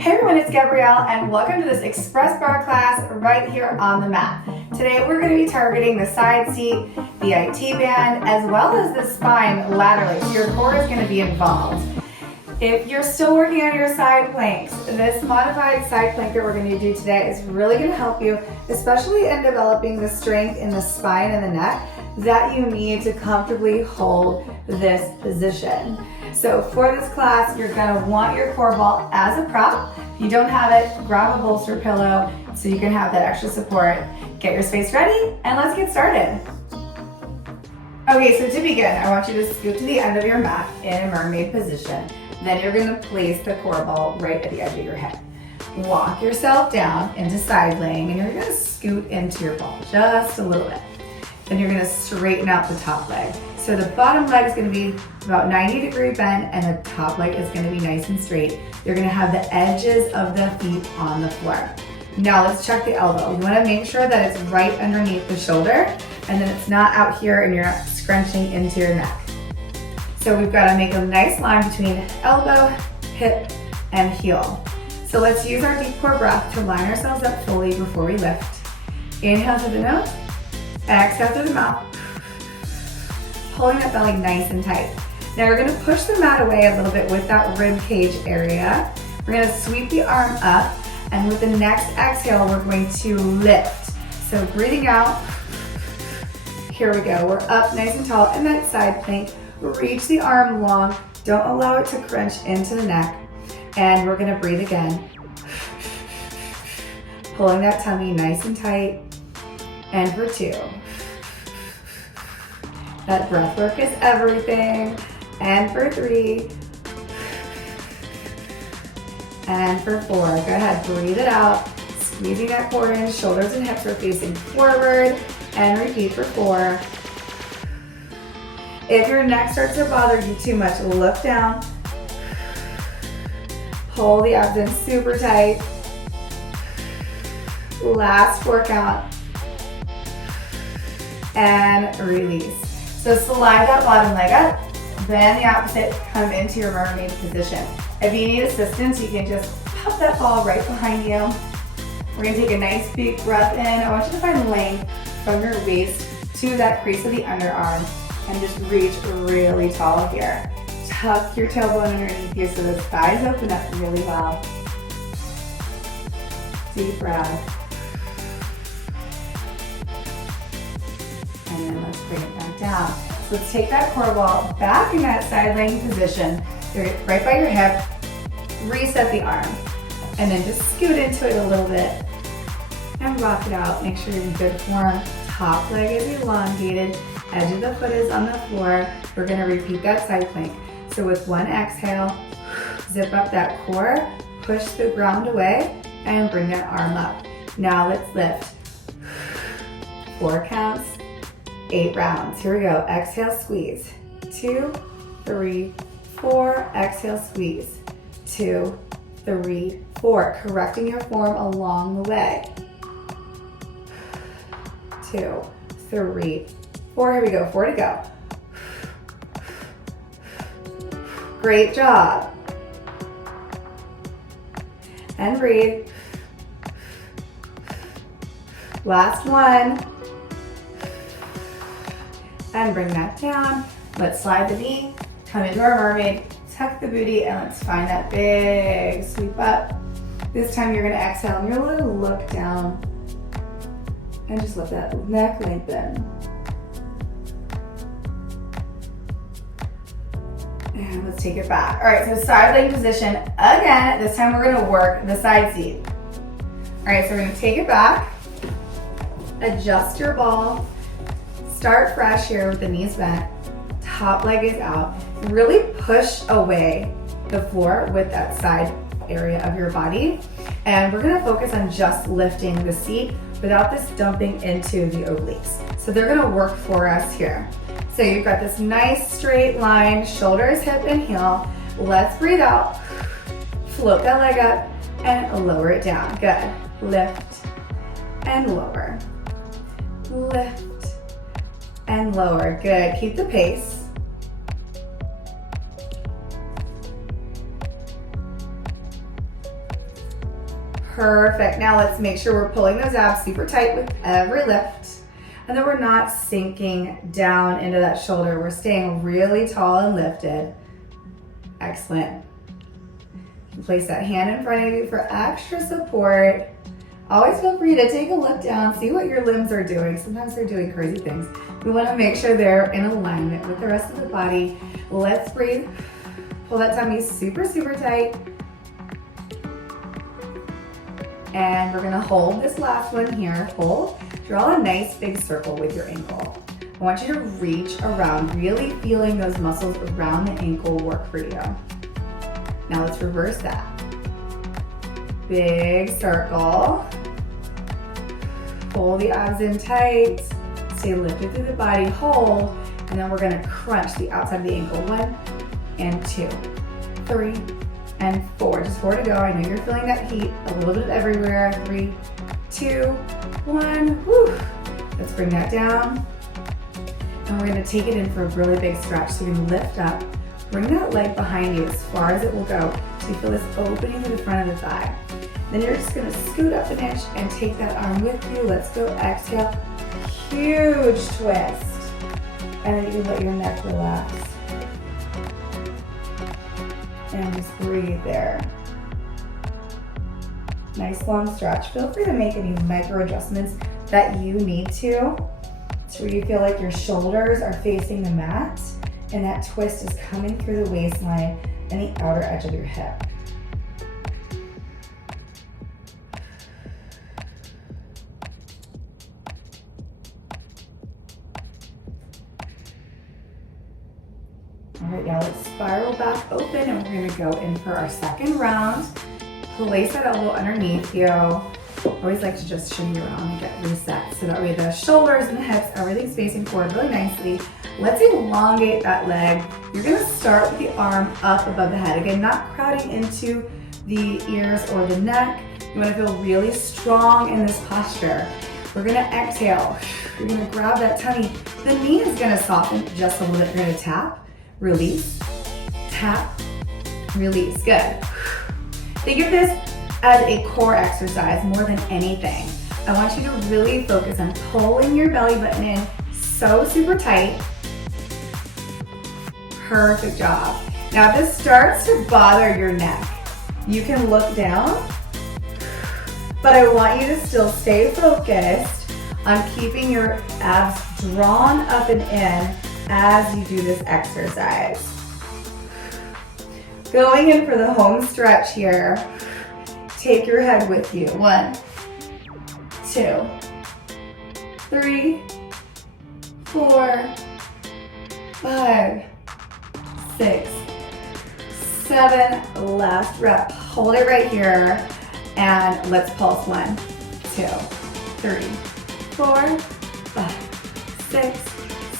Hey everyone, it's Gabrielle and welcome to this express bar class right here on the mat. Today we're going to be targeting the side seat, the IT band, as well as the spine laterally, so your core is going to be involved. If you're still working on your side planks, this modified side plank that we're going to do today is really going to help you, especially in developing the strength in the spine and the neck that you need to comfortably hold this position. So for this class, you're going to want your core ball as a prop. If you don't have it, grab a bolster pillow so you can have that extra support. Get your space ready and let's get started. Okay, so to begin, I want you to scoot to the end of your mat in a mermaid position. Then you're going to place the core ball right at the edge of your head. Walk yourself down into side laying and you're going to scoot into your ball just a little bit. Then you're going to straighten out the top leg. So the bottom leg is going to be about 90-degree bend and the top leg is going to be nice and straight. You're going to have the edges of the feet on the floor. Now let's check the elbow. You want to make sure that it's right underneath the shoulder and then it's not out here and you're not scrunching into your neck. So we've got to make a nice line between elbow, hip, and heel. So let's use our deep core breath to line ourselves up fully before we lift. Inhale through the nose, exhale through the mouth, holding that belly nice and tight. Now we're going to push the mat away a little bit with that rib cage area. We're going to sweep the arm up, and with the next exhale, we're going to lift. So breathing out, here we go. We're up nice and tall in that side plank. Reach the arm long, don't allow it to crunch into the neck, and we're going to breathe again. Pulling that tummy nice and tight, and for 2. That breath work is everything. And for 3. And for 4. Go ahead, breathe it out. Squeezing that core in, shoulders and hips are facing forward. And repeat for 4. If your neck starts to bother you too much, look down. Pull the abdomen super tight. Last 4 count. And release. So slide that bottom leg up, bend the opposite, come into your mermaid position. If you need assistance, you can just pop that ball right behind you. We're gonna take a nice big breath in. I want you to find length from your waist to that crease of the underarm and just reach really tall here. Tuck your tailbone underneath you so the thighs open up really well. Deep breath. And then let's bring it back down. So let's take that core ball back in that side laying position. Right by your hip. Reset the arm. And then just scoot into it a little bit. And rock it out. Make sure you're in good form. Top leg is elongated. Edge of the foot is on the floor. We're going to repeat that side plank. So with one exhale, zip up that core. Push the ground away. And bring that arm up. Now let's lift. 4 counts. 8 rounds. Here we go. Exhale, squeeze. 2, 3, 4. Exhale, squeeze. 2, 3, 4. Correcting your form along the way. 2, 3, 4. Here we go. 4 to go. Great job. And breathe. Last one. And bring that down. Let's slide the knee, come into our mermaid, tuck the booty, and let's find that big sweep up. This time you're gonna exhale and you're gonna look down and just let that neck lengthen. And let's take it back. All right, so side leg position again. This time we're gonna work the side seat. All right, so we're gonna take it back, adjust your ball, start fresh here with the knees bent, top leg is out. Really push away the floor with that side area of your body. And we're gonna focus on just lifting the seat without this dumping into the obliques. So they're gonna work for us here. So you've got this nice straight line, shoulders, hip, and heel. Let's breathe out, float that leg up, and lower it down. Good. Lift and lower. Lift and lower. Good. Keep the pace. Perfect. Now let's make sure we're pulling those abs super tight with every lift. And then we're not sinking down into that shoulder. We're staying really tall and lifted. Excellent. Place that hand in front of you for extra support. Always feel free to take a look down, see what your limbs are doing. Sometimes they're doing crazy things. We want to make sure they're in alignment with the rest of the body. Let's breathe. Pull that tummy super, super tight. And we're gonna hold this last one here. Hold. Draw a nice big circle with your ankle. I want you to reach around, really feeling those muscles around the ankle work for you. Now let's reverse that. Big circle. Pull the abs in tight. Stay lifted through the body, hold. And then we're gonna crunch the outside of the ankle. 1 and 2, 3 and 4. Just 4 to go. I know you're feeling that heat a little bit everywhere. 3, 2, 1. Woo. Let's bring that down. And we're gonna take it in for a really big stretch. So you're gonna lift up, bring that leg behind you as far as it will go. So you feel this opening to the front of the thigh. Then you're just gonna scoot up an inch and take that arm with you. Let's go, exhale. Huge twist. And then you can let your neck relax. And just breathe there. Nice long stretch. Feel free to make any micro adjustments that you need to. So you feel like your shoulders are facing the mat and that twist is coming through the waistline and the outer edge of your hip. All right, now let's spiral back open and we're gonna go in for our second round. Place that elbow underneath you. Always like to just shimmy around and get reset so that way the shoulders and the hips, everything's facing forward really nicely. Let's elongate that leg. You're gonna start with the arm up above the head. Again, not crowding into the ears or the neck. You wanna feel really strong in this posture. We're gonna exhale. You're gonna grab that tummy. The knee is gonna soften just a little bit. You're gonna tap, release, tap, release. Good. Think of this as a core exercise more than anything. I want you to really focus on pulling your belly button in so super tight. Perfect job. Now if this starts to bother your neck, you can look down, but I want you to still stay focused on keeping your abs drawn up and in as you do this exercise. Going in for the home stretch here. Take your head with you. 1, 2, 3, 4, 5, 6, 7. Last rep. Hold it right here. And let's pulse. 1, 2, 3, 4, 5, 6,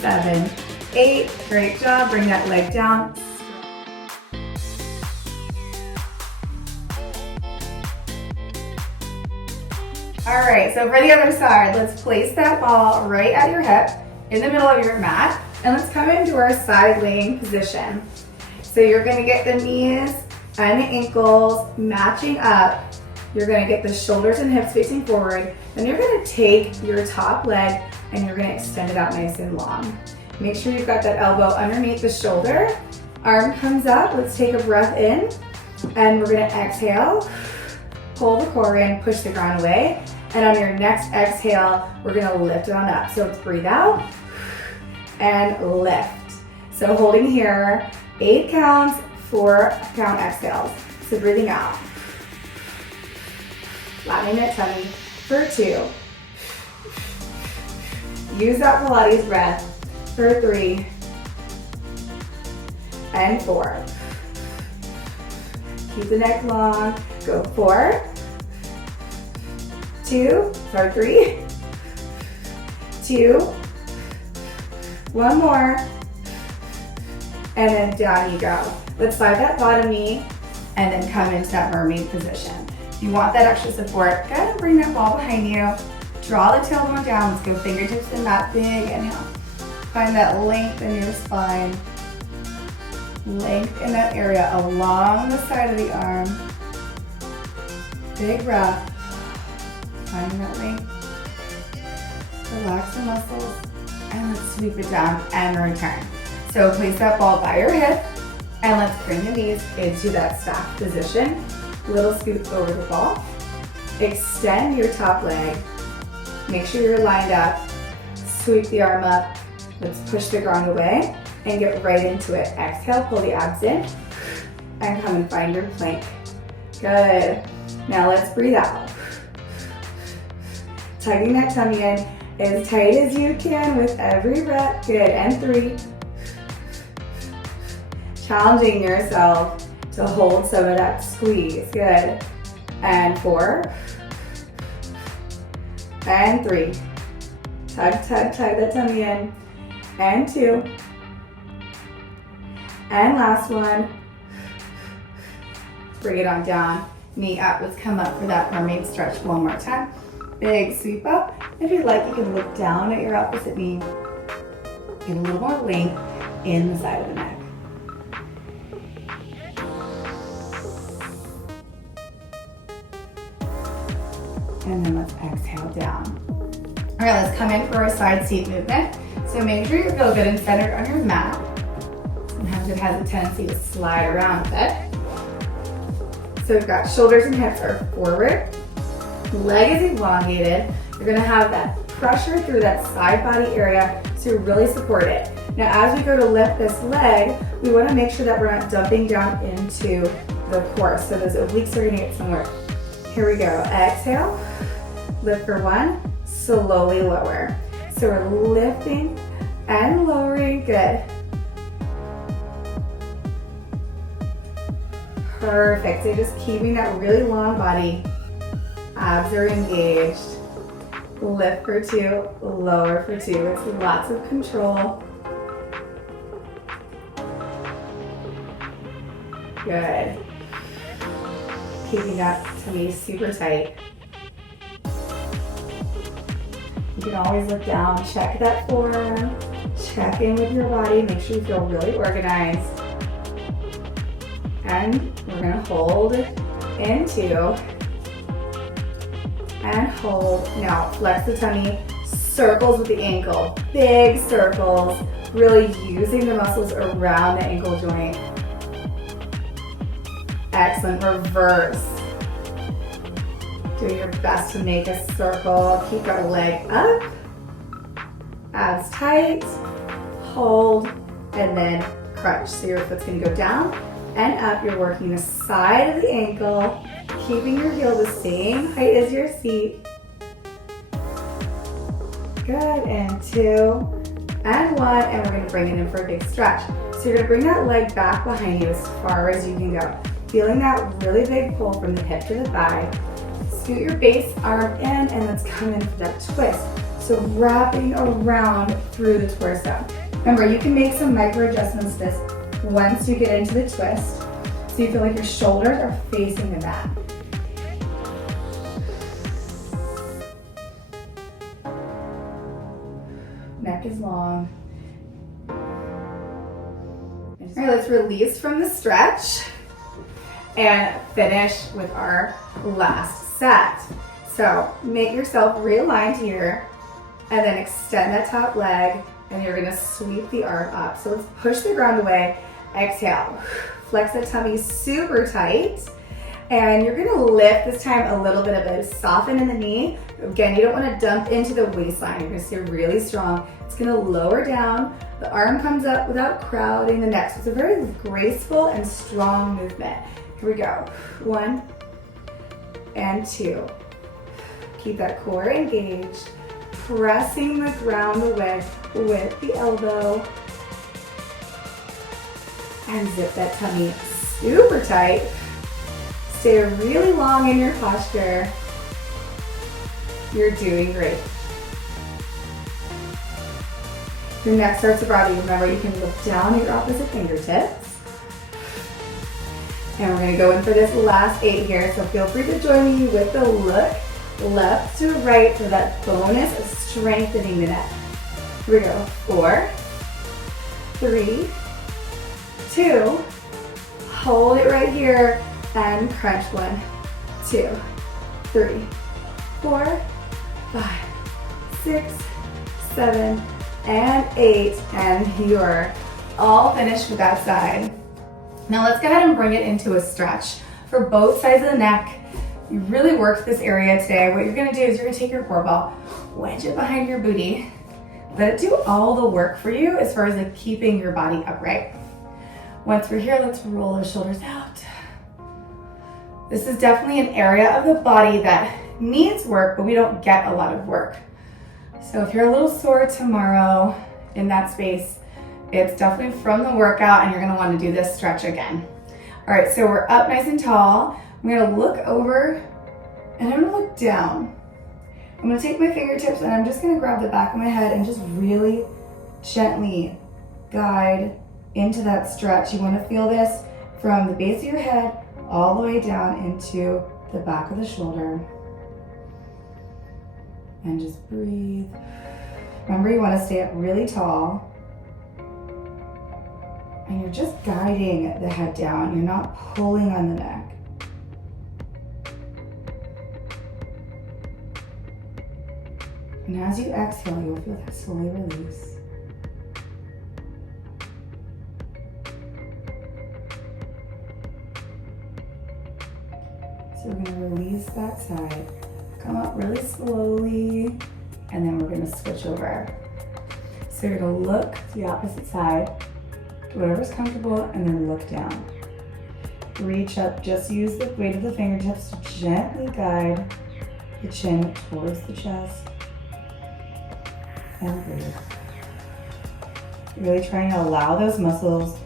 7, 8. Great job. Bring that leg down. All right, so for the other side, let's place that ball right at your hip in the middle of your mat, and let's come into our side laying position. So you're gonna get the knees and the ankles matching up. You're gonna get the shoulders and hips facing forward. Then you're gonna take your top leg and you're gonna extend it out nice and long. Make sure you've got that elbow underneath the shoulder. Arm comes up, let's take a breath in, and we're gonna exhale. Pull the core in, push the ground away. And on your next exhale, we're gonna lift it on up. So let's breathe out and lift. So holding here, 8 counts, 4 count exhales. So breathing out. Flattening that tummy for 2. Use that Pilates breath for 3 and 4. Keep the neck long. Go 4, 2, sorry, 3, 2, 1 more, and then down you go. Let's slide that bottom knee and then come into that mermaid position. If you want that extra support, go ahead and bring that ball behind you. Draw the tailbone down. Let's go fingertips in that big inhale. Find that length in your spine. Length in that area along the side of the arm. Big breath. Finding that length. Relax the muscles. And let's sweep it down and return. So place that ball by your hip and let's bring the knees into that stacked position. Little scoop over the ball. Extend your top leg. Make sure you're lined up. Sweep the arm up. Let's push the ground away and get right into it. Exhale, pull the abs in and come and find your plank. Good. Now let's breathe out. Tugging that tummy in as tight as you can with every breath. Good, and 3. Challenging yourself to hold some of that squeeze. Good, and 4. And 3. Tug, tug, tug that tummy in. And 2. And last one. Bring it on down. Knee up. Let's come up for that mermaid stretch one more time. Big sweep up. If you'd like, you can look down at your opposite knee. Get a little more length in the side of the neck. And then let's exhale down. All right, let's come in for our side seat movement. So make sure you feel good and centered on your mat. Sometimes it has a tendency to slide around a bit. So we've got shoulders and hips are forward. Leg is elongated. You're gonna have that pressure through that side body area to really support it. Now as we go to lift this leg, we wanna make sure that we're not dumping down into the core. So those obliques are gonna get somewhere. Here we go, exhale, lift for 1, slowly lower. So we're lifting and lowering, good. Perfect, so just keeping that really long body. Abs are engaged. Lift for 2, lower for 2. It's lots of control. Good. Keeping that tummy super tight. You can always look down, check that forearm, check in with your body, make sure you feel really organized. And we're gonna hold in 2. And hold. Now flex the tummy, circles with the ankle, big circles, really using the muscles around the ankle joint. Excellent, reverse. Do your best to make a circle, keep that leg up, abs tight, hold, and then crunch. So your foot's gonna go down and up. You're working the side of the ankle, keeping your heel the same height as your seat. Good, and 2, and 1, and we're gonna bring it in for a big stretch. So you're gonna bring that leg back behind you as far as you can go. Feeling that really big pull from the hip to the thigh. Scoot your base arm in, and let's come in for that twist. So wrapping around through the torso. Remember, you can make some micro adjustments to this once you get into the twist, so you feel like your shoulders are facing the mat. Neck is long. All right, let's release from the stretch and finish with our last set. So make yourself realigned here and then extend that top leg, and you're gonna sweep the arm up. So let's push the ground away, exhale. Flex the tummy super tight, and you're gonna lift this time a little bit of it. Soften in the knee. Again, you don't wanna dump into the waistline. You're gonna stay really strong. It's gonna lower down. The arm comes up without crowding the neck. So it's a very graceful and strong movement. Here we go. 1 and 2. Keep that core engaged. Pressing the ground away with the elbow. And zip that tummy super tight. Stay really long in your posture. You're doing great. Your neck starts to broaden. Remember, you can look down at your opposite fingertips. And we're gonna go in for this last 8 here, so feel free to join me with the look left to right for that bonus of strengthening the neck. Here we go. 4, 3, 2, hold it right here, and crunch. 1, 2, 3, 4, 5, 6, 7, and 8. And you're all finished with that side. Now let's go ahead and bring it into a stretch for both sides of the neck. You really worked this area today. What you're gonna do is you're gonna take your core ball, wedge it behind your booty, let it do all the work for you as far as like keeping your body upright. Once we're here, let's roll the shoulders out. This is definitely an area of the body that needs work, but we don't get a lot of work. So if you're a little sore tomorrow in that space, it's definitely from the workout and you're gonna wanna do this stretch again. All right, so we're up nice and tall. I'm gonna look over and I'm gonna look down. I'm gonna take my fingertips and I'm just gonna grab the back of my head and just really gently guide into that stretch. You wanna feel this from the base of your head all the way down into the back of the shoulder. And just breathe. Remember, you wanna stay up really tall. And you're just guiding the head down. You're not pulling on the neck. And as you exhale, you'll feel that slowly release. So we're gonna release that side. Come up really slowly, and then we're gonna switch over. So you're gonna look to the opposite side, to whatever's comfortable, and then look down. Reach up, just use the weight of the fingertips to gently guide the chin towards the chest. And breathe. Really trying to allow those muscles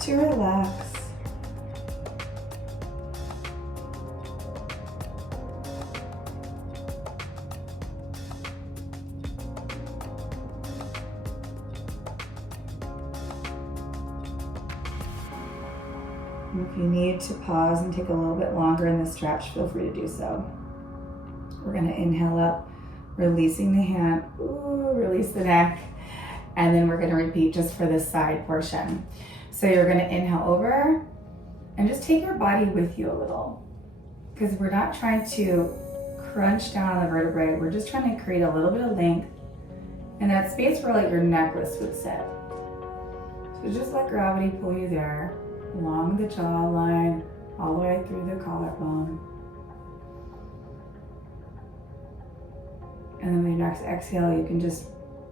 to relax. And if you need to pause and take a little bit longer in the stretch, feel free to do so. We're gonna inhale up, releasing the hand, ooh, release the neck, and then we're gonna repeat just for this side portion. So you're gonna inhale over and just take your body with you a little, because we're not trying to crunch down on the vertebrae. We're just trying to create a little bit of length and that space where like your necklace would sit. So just let gravity pull you there, along the jawline, all the way through the collarbone. And then with your next exhale, you can just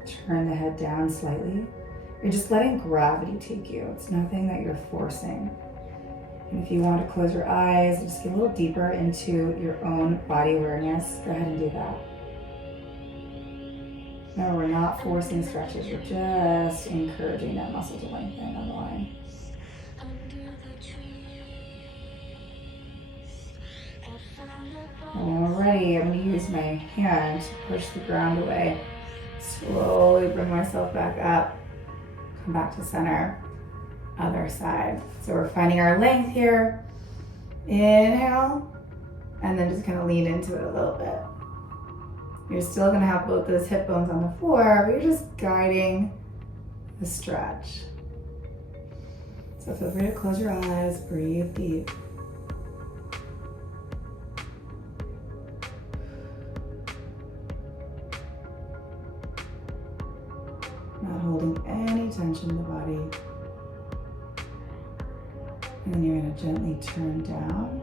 turn the head down slightly. You're just letting gravity take you. It's nothing that you're forcing. And if you want to close your eyes and just get a little deeper into your own body awareness, go ahead and do that. Remember, we're not forcing stretches. We're just encouraging that muscle to lengthen on the line. And when we're ready, I'm going to use my hand to push the ground away. Slowly bring myself back up. Come back to center. Other side. So we're finding our length here. Inhale. And then just kind of lean into it a little bit. You're still going to have both those hip bones on the floor, but you're just guiding the stretch. So feel free to close your eyes. Breathe deep. Not holding any tension in the body. And then you're going to gently turn down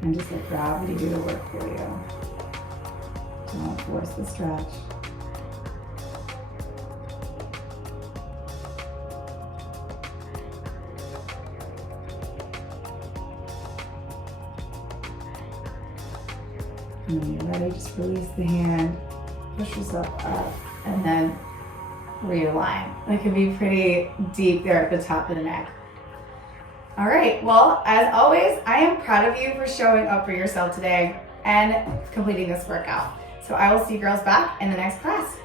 and just let gravity do the work for you. Don't force the stretch. And when you're ready, just release the hand, push yourself up, and then realign. It can be pretty deep there at the top of the neck. All right, well, as always, I am proud of you for showing up for yourself today and completing this workout. So I will see you girls back in the next class.